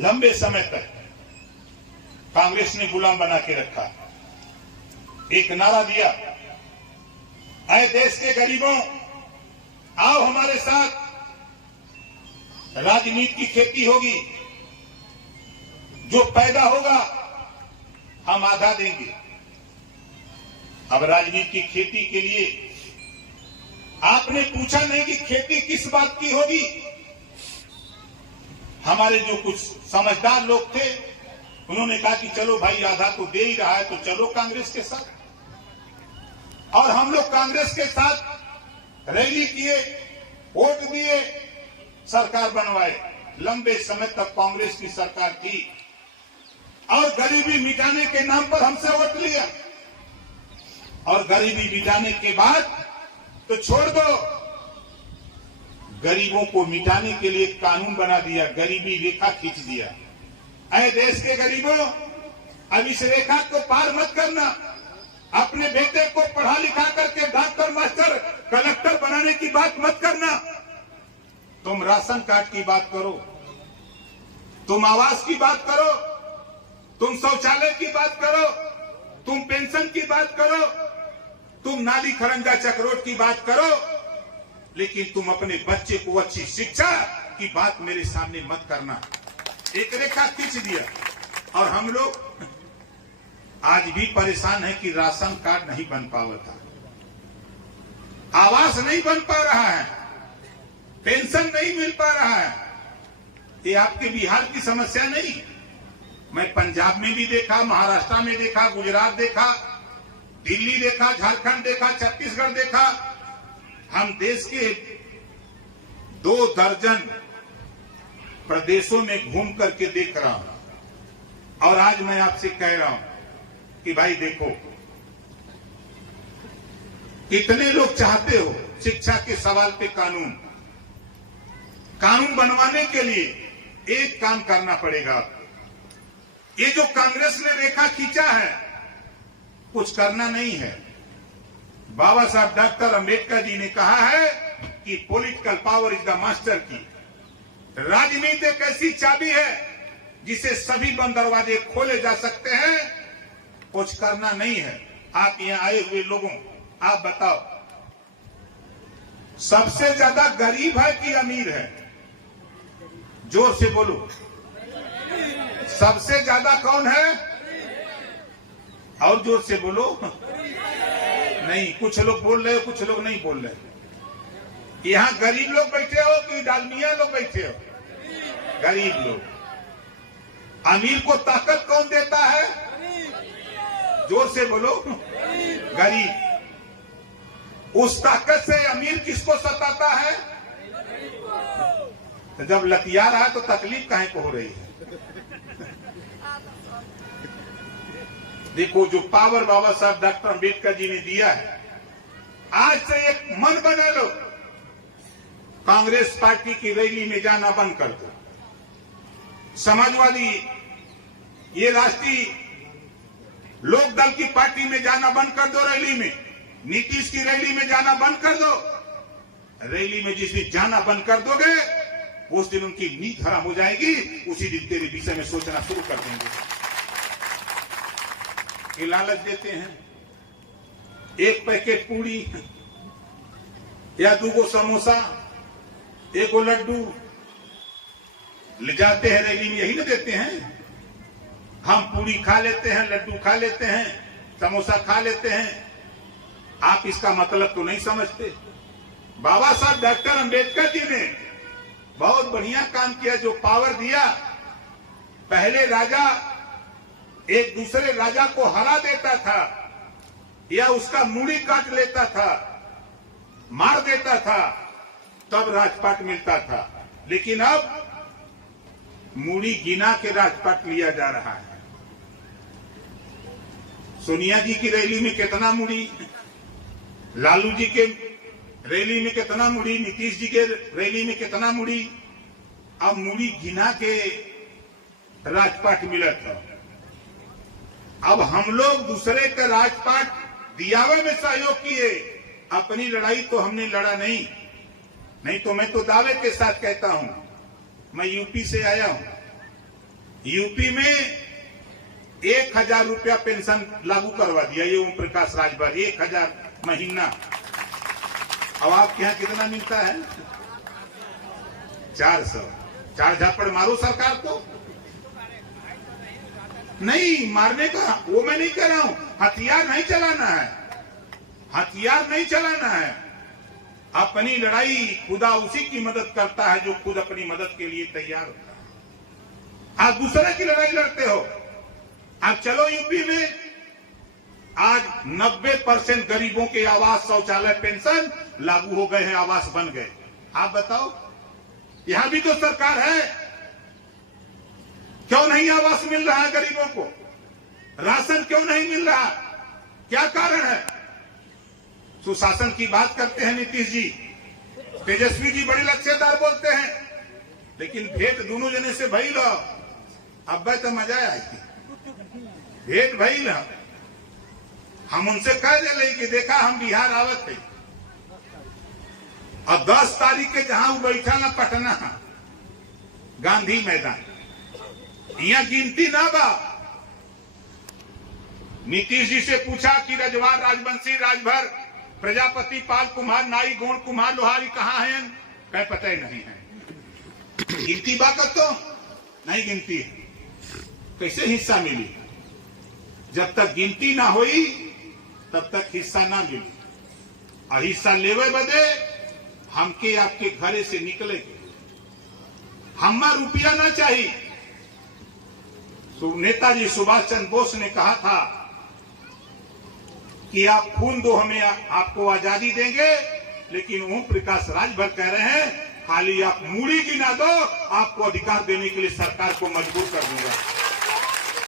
लंबे समय तक कांग्रेस ने गुलाम बना के रखा। एक नारा दिया, आए देश के गरीबों, आओ हमारे साथ, राजनीति की खेती होगी, जो पैदा होगा हम आधा देंगे। अब राजनीति की खेती के लिए आपने पूछा नहीं कि खेती किस बात की होगी। हमारे जो कुछ समझदार लोग थे उन्होंने कहा कि चलो भाई आधा तो दे ही रहा है तो चलो कांग्रेस के साथ। और हम लोग कांग्रेस के साथ रैली किए, वोट दिए, सरकार बनवाए। लंबे समय तक कांग्रेस की सरकार थी और गरीबी मिटाने के नाम पर हमसे वोट लिया। और गरीबी मिटाने के बाद तो छोड़ दो, गरीबों को मिटाने के लिए कानून बना दिया, गरीबी रेखा खींच दिया। ऐ देश के गरीबों, अब इस रेखा को पार मत करना। अपने बेटे को पढ़ा लिखा करके डॉक्टर, मास्टर, कलेक्टर बनाने की बात मत करना। तुम राशन कार्ड की बात करो, तुम आवास की बात करो, तुम शौचालय की बात करो, तुम पेंशन की बात करो, तुम नाली खरंजा चक्रोट की बात करो, लेकिन तुम अपने बच्चे को अच्छी शिक्षा की बात मेरे सामने मत करना। एक रेखा खींच दिया। और हम लोग आज भी परेशान है कि राशन कार्ड नहीं बन पावा था, आवास नहीं बन पा रहा है, पेंशन नहीं मिल पा रहा है। ये आपके बिहार की समस्या नहीं। मैं पंजाब में भी देखा, महाराष्ट्र में देखा, गुजरात देखा, दिल्ली देखा, झारखंड देखा, छत्तीसगढ़ देखा। हम देश के 2 दर्जन प्रदेशों में घूम करके देख रहा हूं। और आज मैं आपसे कह रहा हूं कि भाई देखो, कितने लोग चाहते हो शिक्षा के सवाल पे कानून बनवाने के लिए एक काम करना पड़ेगा। ये जो कांग्रेस ने रेखा खींचा है, कुछ करना नहीं है। बाबा साहब डॉक्टर अंबेडकर जी ने कहा है कि political power is the master की। राजनीति एक ऐसी चाबी है जिसे सभी बंद दरवाजे खोले जा सकते हैं। कुछ करना नहीं है। आप यहां आए हुए लोगों, आप बताओ, सबसे ज्यादा गरीब है कि अमीर है? जोर से बोलो, सबसे ज्यादा कौन है? और जोर से बोलो। नहीं, कुछ लोग बोल रहे हो, कुछ लोग नहीं बोल रहे। यहां गरीब लोग बैठे हो कि डालमिया लोग बैठे हो? गरीब लोग। अमीर को ताकत कौन देता है? जोर से बोलो। गरीब। उस ताकत से अमीर किसको सताता है? तो जब लतिया रहा तो तकलीफ काहे को हो रही है? देखो, जो पावर बाबा साहब डॉक्टर अंबेडकर जी ने दिया है, आज से एक मन बना लो, कांग्रेस पार्टी की रैली में जाना बंद कर दो। समाजवादी, ये राष्ट्रीय लोक दल की पार्टी में जाना बंद कर दो। रैली में, नीतीश की रैली में जाना बंद कर दो। रैली में जिस दिन जाना बंद कर दोगे, उस दिन उनकी नींद हराम हो जाएगी। उसी दिन तेरे विषय में सोचना शुरू कर देंगे। ये लालच देते हैं, एक पैकेट पूरी या 2 समोसा, 1 लड्डू ले जाते हैं रैली में, यही ना देते हैं। हम पूरी खा लेते हैं, लड्डू खा लेते हैं, समोसा खा लेते हैं। आप इसका मतलब तो नहीं समझते। बाबा साहब डॉक्टर अंबेडकर जी ने बहुत बढ़िया काम किया। जो पावर दिया, पहले राजा एक दूसरे राजा को हरा देता था या उसका मूड़ी काट लेता था, मार देता था, तब राजपाट मिलता था। लेकिन अब मूड़ी गिना के राजपाट लिया जा रहा है। सोनिया जी की रैली में कितना मूड़ी, लालू जी के रैली में कितना मूड़ी, नीतीश जी के रैली में कितना मूड़ी। अब मूड़ी गिना के राजपाट मिला था। अब हम लोग दूसरे के राजपाट दियावे में सहयोग किए अपनी लड़ाई तो हमने लड़ा नहीं तो मैं तो दावे के साथ कहता हूं, मैं यूपी से आया हूं। यूपी में 1000 रुपया पेंशन लागू करवा दिया ये ओम प्रकाश राजभर, 1000 महीना। अब आपके यहां कितना मिलता है? 400। 4 झापड़ मारो सरकार को। नहीं मारने का वो मैं नहीं कह रहा हूं, हथियार नहीं चलाना है, हथियार नहीं चलाना है। अपनी लड़ाई खुदा उसी की मदद करता है जो खुद अपनी मदद के लिए तैयार होता है। आप दूसरे की लड़ाई लड़ते हो। आप चलो यूपी में आज 90% गरीबों के आवास, शौचालय, पेंशन लागू हो गए हैं, आवास बन गए। आप बताओ, यहां भी तो सरकार है, क्यों नहीं आवास मिल रहा है गरीबों को? राशन क्यों नहीं मिल रहा? क्या कारण है? सुशासन की बात करते हैं नीतीश जी, तेजस्वी जी बड़े लक्ष्यदार बोलते हैं, लेकिन भेंट दोनों जने से भई लो, अब तो मजा आएगी। भेंट भई लो, हम उनसे कह दिले कि देखा हम बिहार आवत थे, और 10 तारीख के जहां वो बैठा ना पटना गांधी मैदान, यहाँ गिनती ना बा। नीतीश जी से पूछा कि रजवार, राजवंशी, राजभर, प्रजापति, पाल कुम्हार, नाई, गोंड कुम्हार, लोहारी कहाँ हैं? कह पता ही नहीं है। गिनती बा कर तो नहीं गिनती है, कैसे हिस्सा मिली? जब तक गिनती ना हुई तब तक हिस्सा ना मिली। और हिस्सा लेवे बदे हमके आपके घरे से निकले, हमारा रुपया ना चाहिए। नेताजी सुभाष चंद्र बोस ने कहा था कि आप खून दो, हमें आपको आजादी देंगे, लेकिन ओम प्रकाश राजभर कह रहे हैं खाली आप मूड़ी गिना दो, आपको अधिकार देने के लिए सरकार को मजबूर कर दूंगा।